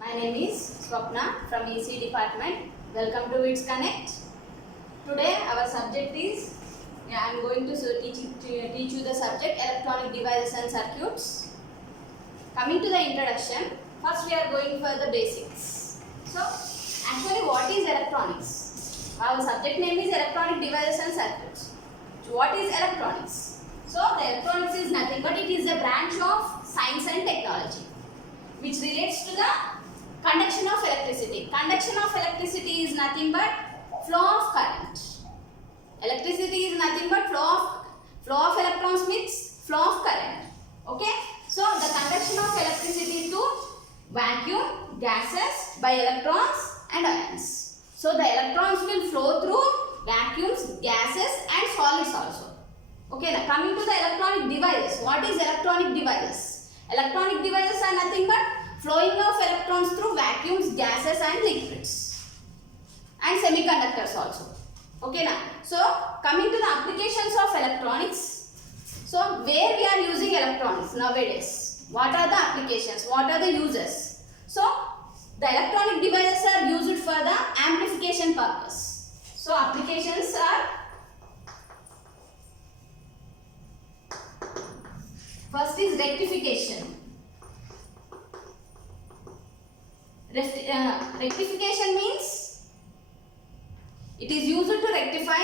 My name is Swapna from EC department. Welcome to Wits Connect. Today our subject is, I am going to teach you the subject electronic devices and circuits. Coming to the introduction, first we are going for the basics. So actually what is electronics? Our subject name is electronic devices and circuits. What is electronics? So the electronics is nothing but it is a branch of science and technology which relates to the conduction of electricity. Conduction of electricity is nothing but flow of current. Electricity is nothing but flow of electrons means flow of current. Okay? So the conduction of electricity to vacuum, gases by electrons and ions. So the electrons will flow through vacuums, gases and solids also. Okay, now coming to the electronic devices. What is electronic devices? Electronic devices are nothing but flowing of electrons through vacuums, gases and liquids and semiconductors also. Okay now. So coming to the applications of electronics. So where we are using electronics nowadays? What are the applications? What are the uses? So the electronic devices are used for the amplification purpose. So applications are, first is rectification. Rectification means it is used to rectify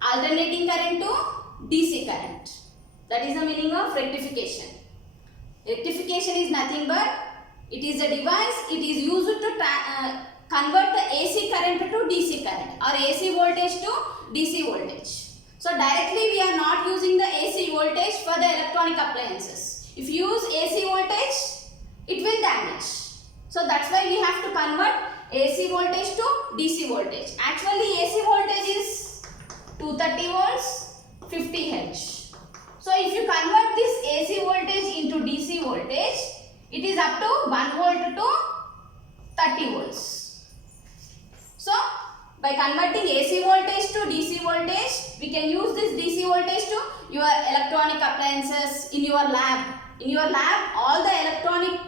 alternating current to DC current. That is the meaning of rectification. Rectification is nothing but it is a device, it is used to convert the AC current to DC current or AC voltage to DC voltage. So directly we are not using the AC voltage for the electronic appliances. If you use AC voltage, it will damage. So that's why we have to convert AC voltage to DC voltage. Actually AC voltage is 230 volts, 50 Hz. So if you convert this AC voltage into DC voltage, it is up to 1 volt to 30 volts. So by converting AC voltage to DC voltage, we can use this DC voltage to your electronic appliances in your lab. In your lab, all the electronic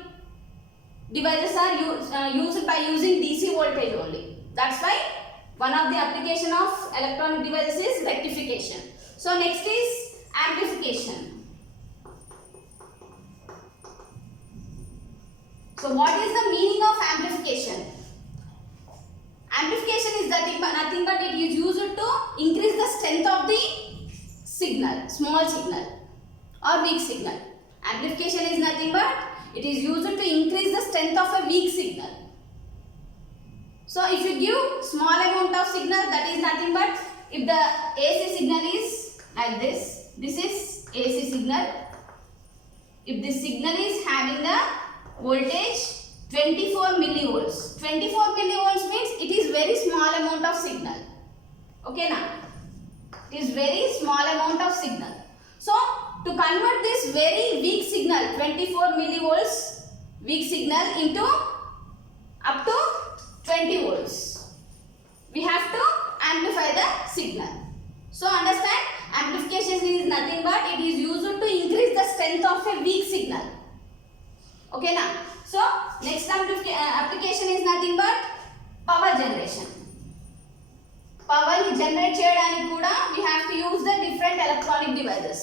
devices are used by using DC voltage only. That's why one of the application of electronic devices is rectification. So next is amplification. So what is the meaning of amplification? Amplification is nothing but it is used to increase the strength of the signal, small signal or weak signal. Amplification is nothing but it is used to increase the strength of a weak signal. So if you give small amount of signal, that is nothing but if the AC signal is like this is AC signal. If this signal is having a voltage 24 millivolts. 24 millivolts means it is very small amount of signal. Okay now. It is very small amount of signal. So to convert this very weak signal 24 millivolts weak signal into up to 20 volts, we have to amplify the signal. So understand, amplification is nothing but it is used to increase the strength of a weak signal. Okay now. So next application is nothing but power generation. Power ni generate cheyadani kuda we have to use the different electronic devices.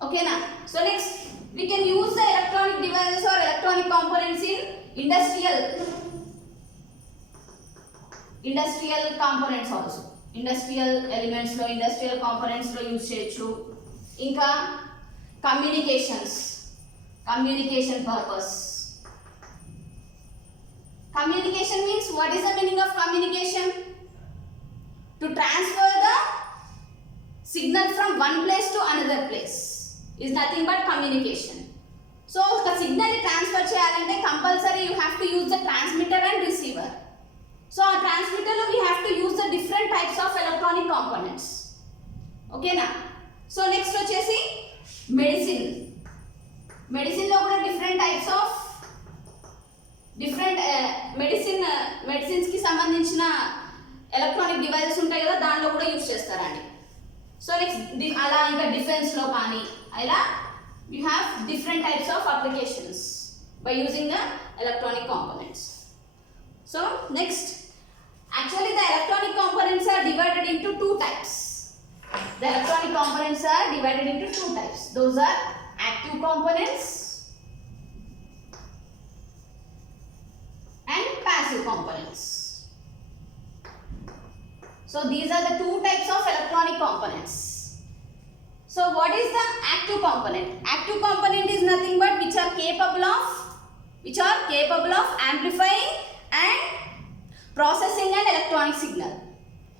Okay now. So next we can use the electronic devices or electronic components in industrial components also. Industrial elements lo, industrial components lo use cheyochu. Inka communication purpose. Communication means, what is the meaning of communication? To transfer the signal from one place to another place is nothing but communication. So the signal transfer cheyalante compulsory you have to use the transmitter and receiver. So a transmitter lo we have to use the different types of electronic components. Okay now. So next vachesi medicine. Medicine lo kuda different types of medicines కి సంబంధించిన electronic devices ఉంటాయి కదా, దానిలో కూడా use చేస్తారండి. So next అలా ఇంకా defence లో కానీ అలా you have different types of applications. by using the electronic components. So next, actually the electronic components are divided into two types. The electronic components are divided into two types. Those are active components and passive components. So these are the two types of electronic components. So what is the active component? Active component is nothing but which are capable of amplifying and processing an electronic signal.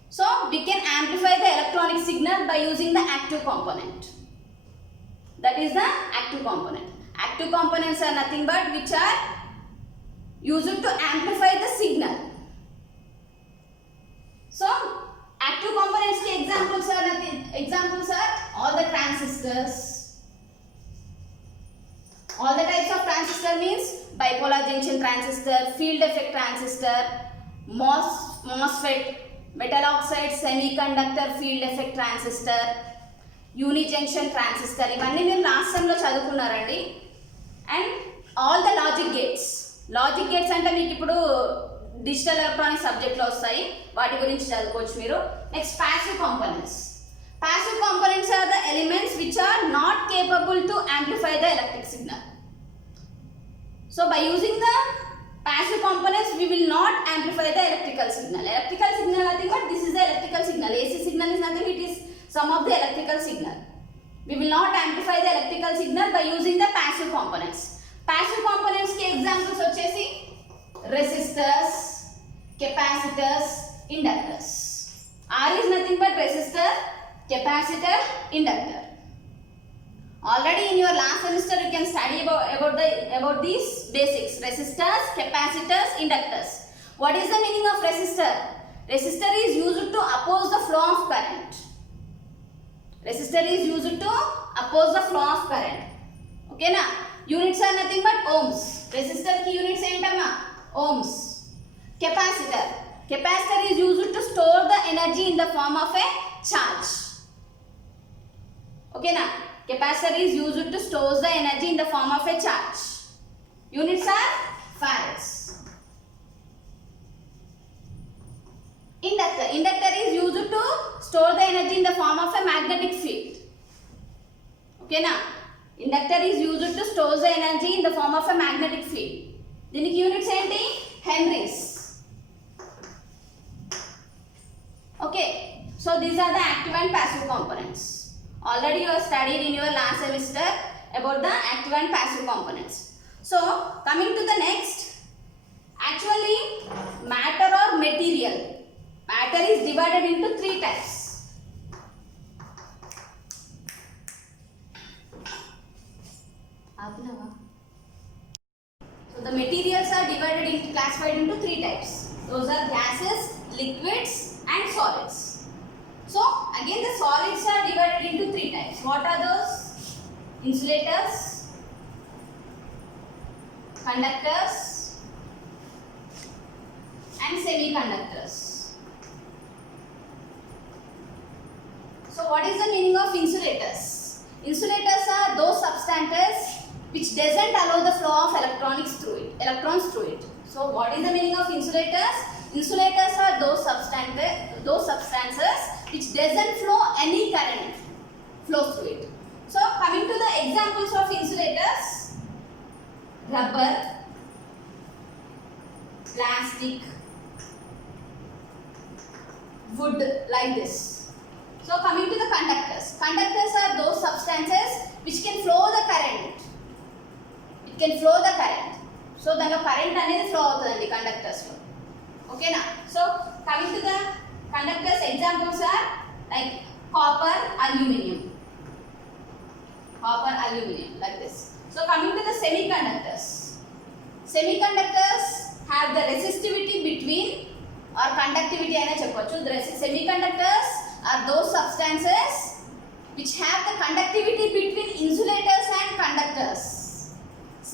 So we can amplify the electronic signal by using the active component. That is the active component. Active components are nothing but which are used to amplify the signal. So active components के examples are all the transistors. All the types of transistor means bipolar junction transistor, field effect transistor, MOSFET, metal oxide semiconductor field effect transistor, unijunction transistor. ఇవన్నీ మీరు last sem లో చదువుకున్నారండి. And all the logic gates అంటే మీకు ఇప్పుడు digital electronic subject లో వస్తాయి, వాటి గురించి చదువుకోవచ్చు మీరు. Next passive components are the elements which are not capable to amplify the electric signal. So by using the passive components we will not amplify the electrical signal. Nothing but this is the electrical signal. AC signal is nothing, it is some of the electrical signal. We will not amplify the electrical signal by using the passive components. Passive components के examples వచ్చేసి resistors, capacitors, inductors. R is nothing but resistor, capacitor, inductor. Already in your last semester you can study about these basics: resistors, capacitors, inductors. What is the meaning of resistor? Resistor is used to oppose the flow of current. Okay na? Units are nothing but ohms. Resistor ki units entama ohms. Capacitor is used to store the energy in the form of a charge. Okay na? Capacitor is used to store the energy in the form of a charge. Units are farads. Inductor is used to store the energy in the form of a magnetic field. Okay na? Inductor is used to store the energy in the form of a magnetic field. దీనికి units ఏంటి? Henry's. Okay, so these are the active and passive components. Already you have studied in your last semester about the active and passive components. So coming to the next, actually matter or material. Matter is divided into three types. So the materials are classified into three types. Those are gases, liquids and solids. So again the solids are divided into three types. What are those? Insulators, conductors and semiconductors. So what is the meaning of insulators? Insulators are those substances which doesn't allow the flow of electrons through it. So what is the meaning of insulators? Insulators are those substances which doesn't flow any current flows through it. So coming to the examples of insulators: rubber, plastic, wood, like this. So coming to the conductors. Conductors are those substances which can flow the current. So దానిలో current అనేది flow అవుతుందండి conductors లో. ఓకేనా? So coming to the conductors examples are like copper, aluminium like this. So coming to the semiconductors have the resistivity between or conductivity అయినా చెప్పొచ్చు. The semiconductors are those substances which have the conductivity between insulators and conductors.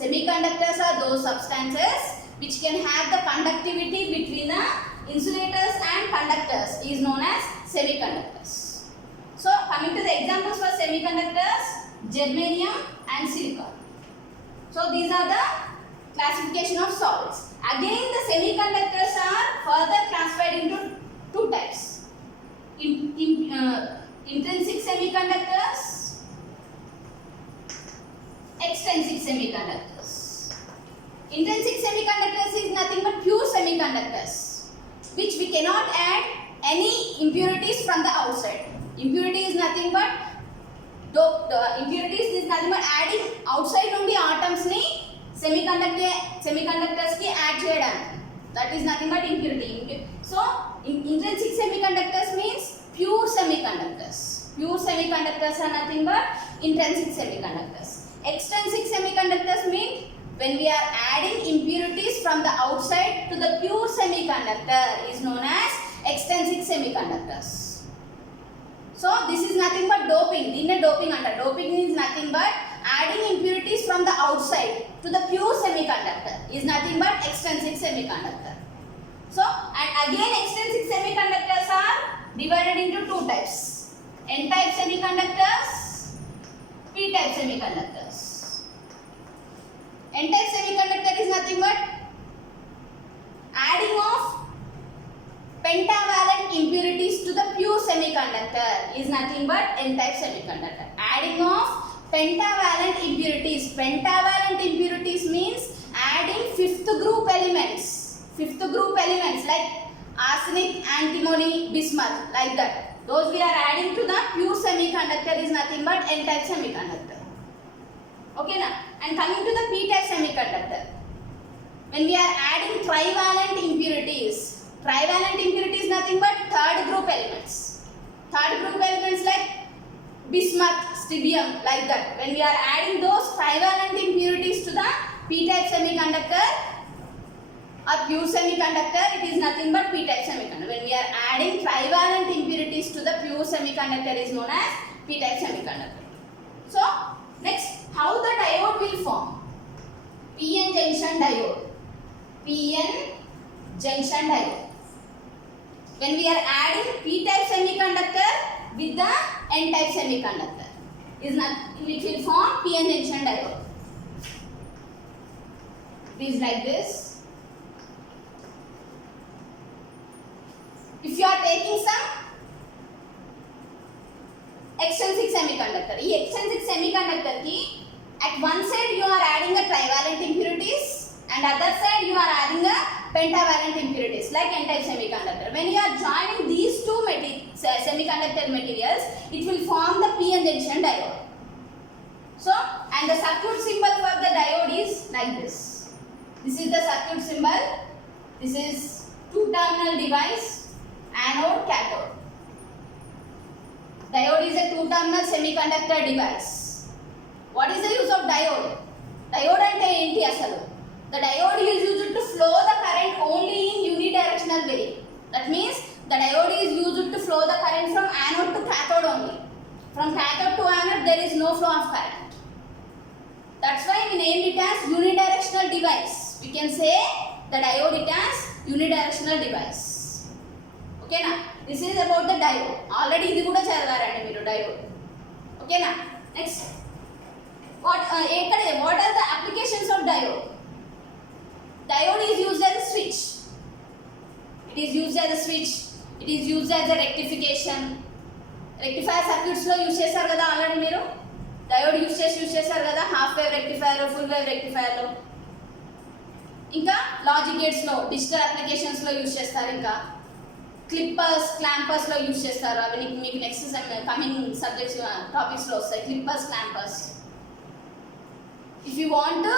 Semiconductors are those substances which can have the conductivity between the insulators and conductors is known as semiconductors. So coming to the examples for semiconductors: germanium and silicon. So these are the Classification of solids. Again, the semiconductors are further classified into two types. Intrinsic semiconductors, extrinsic semiconductors. Intrinsic semiconductors is nothing but pure semiconductors, which we cannot add any impurities from the outside. Impurity is nothing but impurities is nothing but adding outside నుండి atoms ni semiconductors ki add cheyadam. That is nothing but impurity. So intrinsic semiconductors means pure semiconductors. Pure semiconductors are nothing but intrinsic semiconductors. Extrinsic semiconductors mean when we are adding impurities from the outside to the pure semiconductor is known as extrinsic semiconductors. So this is nothing but doping. Dinne doping anta. Doping is nothing but adding impurities from the outside to the pure semiconductor is nothing but extrinsic semiconductor. So and again extrinsic semiconductors are divided into two types. N-type semiconductors, P-type semiconductors. N-type semiconductor is nothing but adding of pentavalent impurities to the pure semiconductor is nothing but N-type semiconductor. Adding of pentavalent impurities. Pentavalent impurities means adding fifth group elements. Fifth group elements like arsenic, antimony, bismuth, like that. Those we are adding to the pure semiconductor is nothing but N-type semiconductor. Okay now, and coming to the P-type semiconductor. When we are adding trivalent impurities, trivalent impurity is nothing but third group elements. Third group elements like bismuth, strontium, like that. When we are adding those trivalent impurities to the P-type semiconductor or pure semiconductor, it is nothing but P-type semiconductor. When we are adding trivalent impurities to the pure semiconductor is known as P-type semiconductor. So, next, how the diode will form? PN junction diode. PN junction diode. When we are adding P-type semiconductor with the N-type semiconductor, it will form PN junction diode. It is like this. If you are taking some extrinsic semiconductor, this extrinsic semiconductor ki at one side you are adding a trivalent impurities and other side you are adding a pentavalent impurities like N-type semiconductor. When you are joining these two semiconductor materials, it will form the PN junction diode. So, and the circuit symbol for the diode is like this. This is the circuit symbol. This is two-terminal device. Anode, cathode. Diode is a two-terminal semiconductor device. What is the use of diode? Diode ante enti asalu? The diode is used to flow the current only in unidirectional way. That means the diode is used to flow the current from anode to cathode only. From cathode to anode there is no flow of current. That's why we named it as unidirectional device. We can say the diode it as unidirectional device. Okay na? This is about the diode. Already ఇది కూడా చదివారండి మీరు diode. Okay na? Next. What are the applications of diode? Diode is used as a switch. It is used as a switch. It is used as a rectification. Rectifier circuits లో use చేశారు కదా already మీరు. Diode use చేశారు కదా half wave rectifier, full wave rectifier లో. ఇంకా logic gates లో, digital applications లో యూస్ చేస్తారు. ఇంకా క్లిప్పర్స్, క్లాంపర్స్ లో యూస్ చేస్తారు. అవి మీకు నెక్స్ట్ కమింగ్ సబ్జెక్ట్స్ టాపిక్స్ లో వస్తాయి. Clippers, clampers. If you want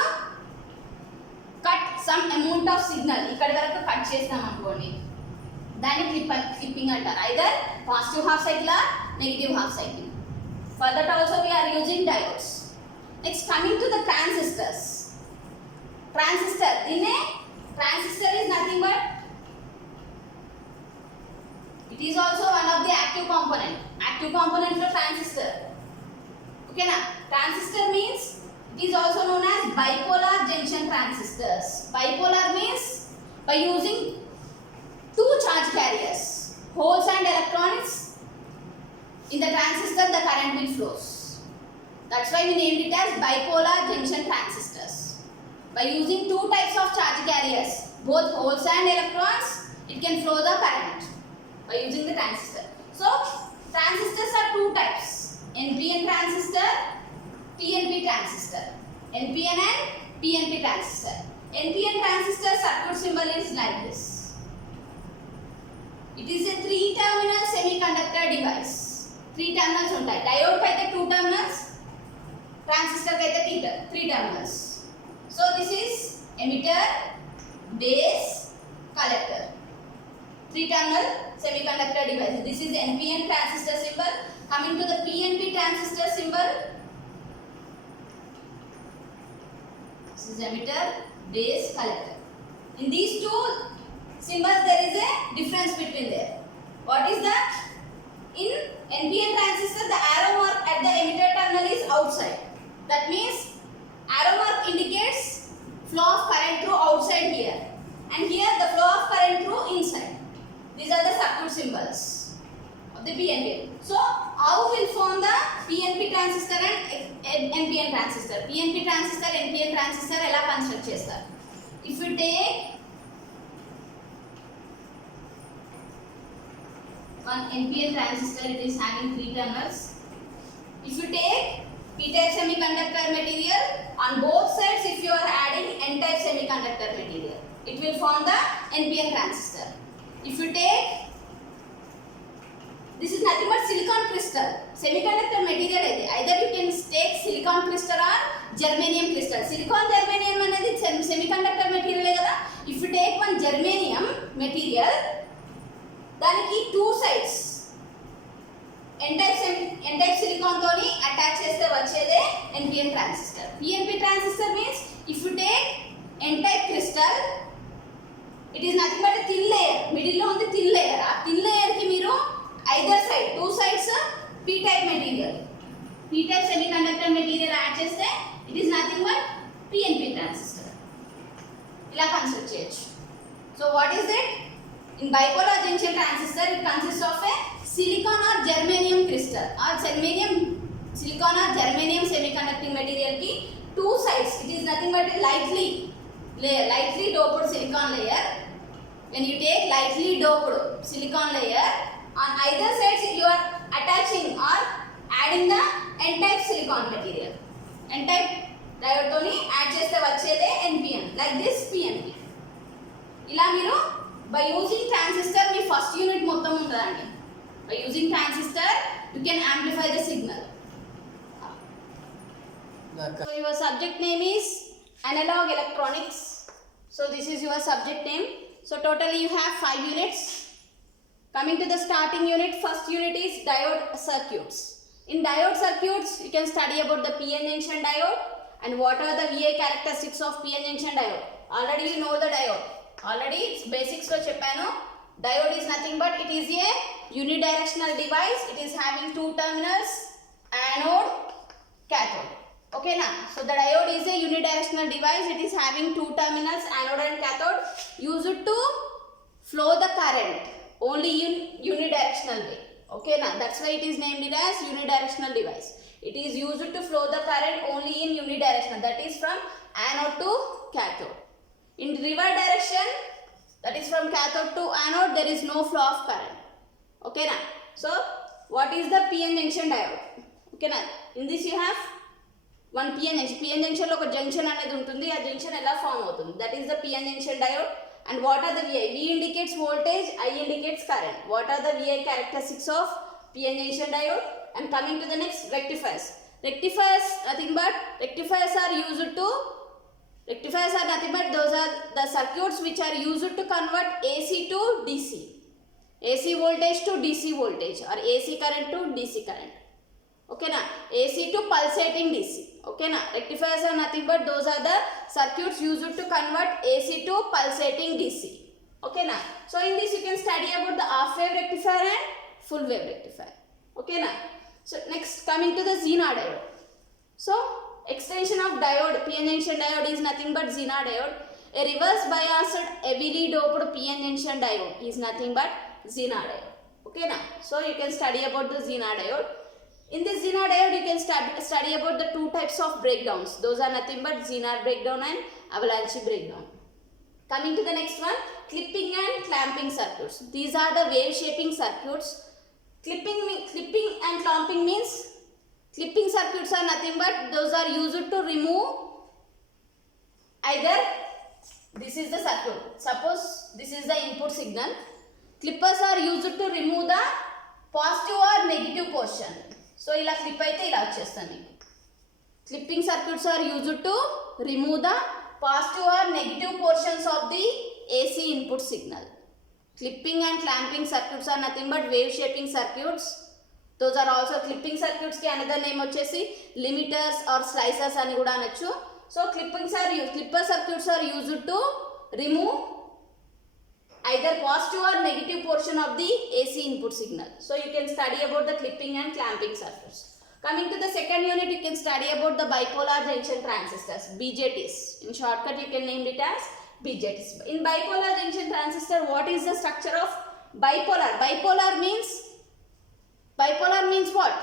cut some amount of signal, ఇక్కడ వరకు కట్ చేస్తాం అనుకోండి, దాన్ని క్లిప్పింగ్ అంటారు. Either positive half cycle or negative half cycle. For that also we are using diodes. Next, coming to the transistors. Transistor is nothing but it is also one of the active component. Active component of transistor. Okay na? Transistor means it is also known as bipolar junction transistors. Bipolar means by using two charge carriers, holes and electrons. In the transistor, the current will flows. That's why we named it as bipolar junction transistors. By using two types of charge carriers, both holes and electrons, it can flow the current by using the transistor. So transistors are two types: NPN transistor, PNP transistor. NPN and PNP transistor. NPN transistor circuit symbol is like this. It is a 3-terminal semiconductor device. 3 terminals ఉంటాయి. Diode kaithe 2 terminals, transistor kaithe 3 terminals. So this is emitter, base, collector. 3-terminal semiconductor device. This is NPN transistor symbol. Coming to the PNP transistor symbol. This is emitter, base, collector. In these two symbols there is a difference between there. What is that? In NPN transistor the arrow mark at the emitter terminal is outside. That means arrow mark indicates flow of current through outside here, and here the flow of current through inside. These are the circuit symbols of the PNP. So how will form the PNP transistor and NPN transistor? PNP transistor, NPN transistor ela construct chestar. If you take one NPN transistor, it is having 3 terminals. If you take P-type semiconductor material, on both sides if you are adding N-type semiconductor material, it will form the NPN transistor. If you take, this is nothing but silicon crystal, semiconductor material, either you can take silicon crystal or germanium crystal. Silicon germanium anedi semiconductor material kada. If you take one germanium material, daniki 2 sides N-type silicon toni attach cheste vachede NPN transistor. PNP transistor means if you take N-type crystal, it is nothing but a thin layer, middle lo undi thin layer. Aa thin layer ki meeru either side 2 sides P-type material, P-type semiconductor material add cheste it is nothing but PNP transistor. Ila construct cheyochu. So what is it? In bipolar junction transistor, it consists of a silicon or germanium crystal or silicon or germanium semiconducting material ki 2 sides. It is nothing but a lightly doped silicon layer. When you take lightly doped silicon layer, on either sides you are attaching or adding the N-type silicon material. N-type diode toni add cheste vachede NPN, like this PNP. Ila meeru by using transistor me first unit మొత్తం ఉంటుందండి. By using transistor you can amplify the signal. So your subject name is analog electronics. So this is your subject name. So totally you have 5 units. Coming to the starting unit, first unit is diode circuits. In diode circuits you can study about the PN junction diode and what are the VI characteristics of PN junction diode. Already you know the diode. Already it's basics lo cheppanu. Diode is nothing but it is a unidirectional device. It is having 2 terminals, anode, cathode. Okay na? So the diode is a unidirectional device. It is having 2 terminals, anode and cathode, used to flow the current only in unidirectional way. Okay na? That's why it is named it as unidirectional device. It is used to flow the current only in unidirectional, that is from anode to cathode. In reverse direction, that is from cathode to anode, there is no flow of current. Okay na? So what is the PN junction diode? Okay na? In this you have one PN junction lo oka junction anedi untundi. Aa junction ela form avutundi, that is the PN junction diode. And what are the VI? V indicates voltage, I indicates current. What are the VI characteristics of PN junction diode? And coming to the next, rectifiers. Rectifiers nothing but rectifiers are nothing but those are the circuits which are used to convert AC to DC, AC voltage to DC voltage, or AC current to DC current. Okay na? AC to pulsating DC. Okay na? Rectifiers are nothing but those are the circuits used to convert AC to pulsating DC. Okay na? So in this you can study about the half wave rectifier and full wave rectifier. Okay na? So next, coming to the Zener diode. So extension of diode, PN junction diode is nothing but Zener diode. A reverse biased heavily doped PN junction diode is nothing but Zener diode. Okay na? So you can study about the Zener diode. In this Zener diode you can study about the 2 types of breakdowns. Those are nothing but Zener breakdown and avalanche breakdown. Coming to the next one, clipping and clamping circuits. These are the wave shaping circuits. Clipping and clamping means, clipping circuits are nothing but those are used to remove either, this is the circuit, suppose this is the input signal, clippers are used to remove the positive or negative portion. So ila clip aithe ila vachestani. Clipping circuits are used to remove the positive or negative portions of the AC input signal. Clipping and clamping circuits are nothing but wave shaping circuits. Those are also clipping circuits ki another name vachesi limiters or slicers ani kuda anachu. So clipper circuits are used to remove either positive or negative portion of the AC input signal. So you can study about the clipping and clamping circuits. Coming to the second unit, you can study about the bipolar junction transistors, BJTs. In shortcut, you can name it as BJTs. In bipolar junction transistor, what is the structure of bipolar? Bipolar means what?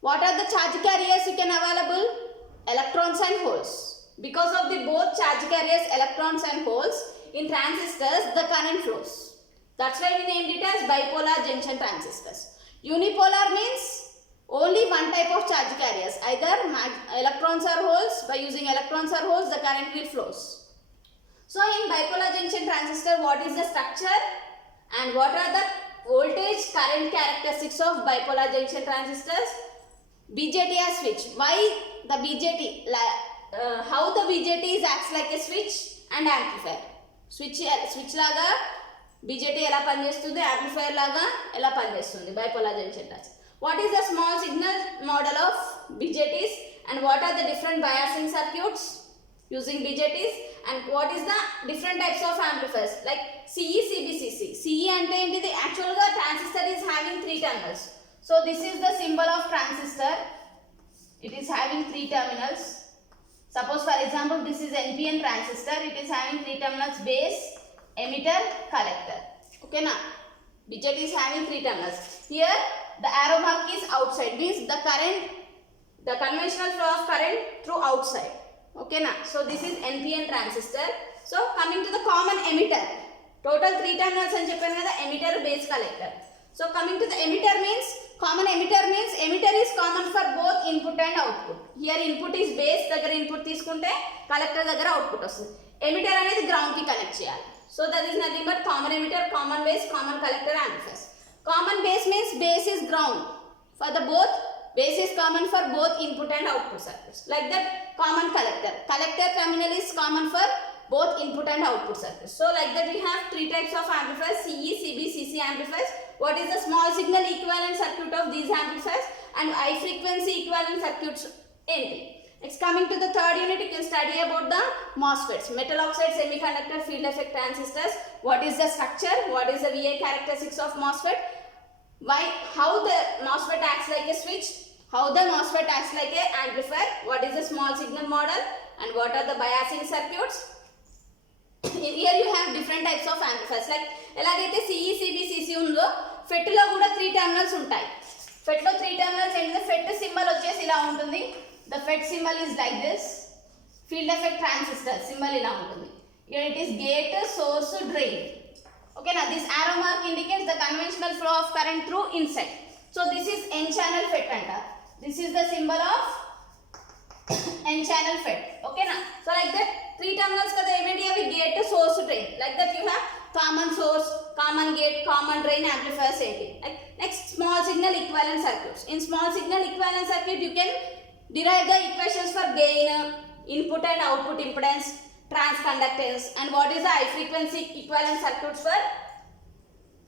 What are the charge carriers you can available? Electrons and holes. Because of the both charge carriers, electrons and holes, in transistors, the current flows. That's why we named it as bipolar junction transistors. Unipolar means only one type of charge carriers, either electrons or holes. By using electrons or holes, the current will flows. So in bipolar junction transistor, what is the structure and what are the voltage current characteristics of bipolar junction transistors? BJT as switch. Why the BJT? How the BJT acts like a switch and amplifier. Switch laga BJT ela panichestundi, amplifier laga ela panichestundi bipolar junction transistor. What is the small signal model of BJTs and what are the different biasing circuits using BJTs and what is the different types of amplifiers like CE, CB, CC. CE ante enti actually the transistor is having 3 terminals. So this is the symbol of transistor. It is having 3 terminals. Suppose for example this is NPN transistor. It is having 3 terminals: base, emitter, collector. Okay na? BJT is having 3 terminals. Here the arrow mark is outside, means the current, the conventional flow of current through outside. Okay na? So this is NPN transistor. So coming to the common emitter, total 3 terminals and cheppanu kada, emitter, base, collector. So coming to the emitter means, common emitter means emitter is common for both input and output. Here input is base, దగ్గర input తీసుకుంటే collector దగ్గర output వస్తుంది. Emitter అనేది ground కి connect చేయాలి. So that is nothing but common emitter, common base, common collector amplifiers. Common base means base is ground for the both, base is common for both input and output circuits. Like that, common collector. Collector terminal is common for both input and output circuits. So like that we have 3 types of amplifiers: CE, CB, CC amplifiers. What is the small signal equivalent circuit of these amplifiers and high frequency equivalent circuits enti. Next, coming to the third unit, you can study about the MOSFETs, metal oxide semiconductor field effect transistors. What is the structure? What is the VA characteristics of MOSFET? Why? How the MOSFET acts like a switch? How the MOSFET acts like a amplifier? What is the small signal model? And what are the biasing circuits? Here you have different types of amplifiers. Like elagaithe CE, CB, CC undo, FET lo kuda 3 terminals untayi. FET lo 3 terminals enti FET symbol vachesi ila untundi. The FET symbol is like this. Field effect transistor symbol ila untundi. Here it is gate, source, drain. Okay, now this arrow mark indicates the conventional flow of current through inside. So this is N channel FET anta. This is the symbol of N channel FET. Okay na? So like that 3 terminals kada ementi avi gate, source, drain. Like that you have common source, common gate, common drain amplifiers enti. Next, small signal equivalent circuits. In small signal equivalent circuit you can derive the equations for gain, input and output impedance, transconductance, and what is the high frequency equivalent circuits for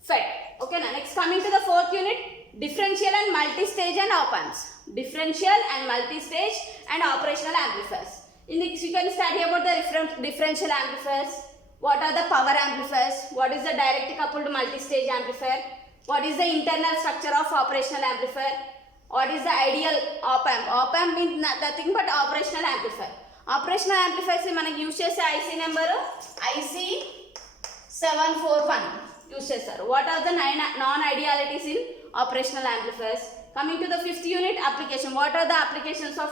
FET. Okay na? Next, coming to the fourth unit, differential and multi-stage and op amps. Differential and multi-stage and operational amplifiers. In this you can study about the differential amplifiers. What are the power amplifiers? What is the direct coupled multi-stage amplifier? What is the internal structure of operational amplifier? What is the ideal op amp? Op amp means nothing but operational amplifier. Operational amplifiers మనకి use చేసే IC number IC741 use చేస్తారు. What are the non-idealities in operational amplifiers? Coming to the fifth unit, application. What are the applications of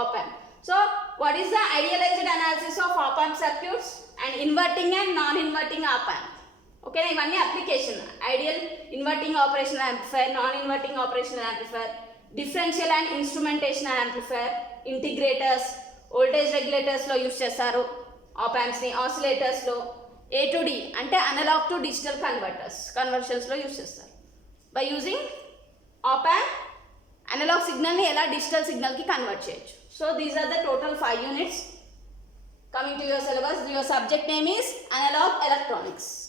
op amp? So what is the idealized analysis of op-amp circuits and inverting and non-inverting op-amp. Okay, ఇవన్నీ application. Ideal inverting operational amplifier, non inverting operational amplifier, differential and instrumentation amplifier, integrators, voltage రెగ్యులేటర్స్లో use చేస్తారు ఆప్-యాంప్స్ని, ఆసిలేటర్స్లో, A to D అంటే analogue to digital కన్వర్షన్స్లో use చేస్తారు. By using op-amp analogue సిగ్నల్ని ఎలా డిజిటల్ సిగ్నల్కి కన్వర్ట్ చేయొచ్చు. So these are the total 5 units. Coming to your syllabus, your subject name is analog electronics.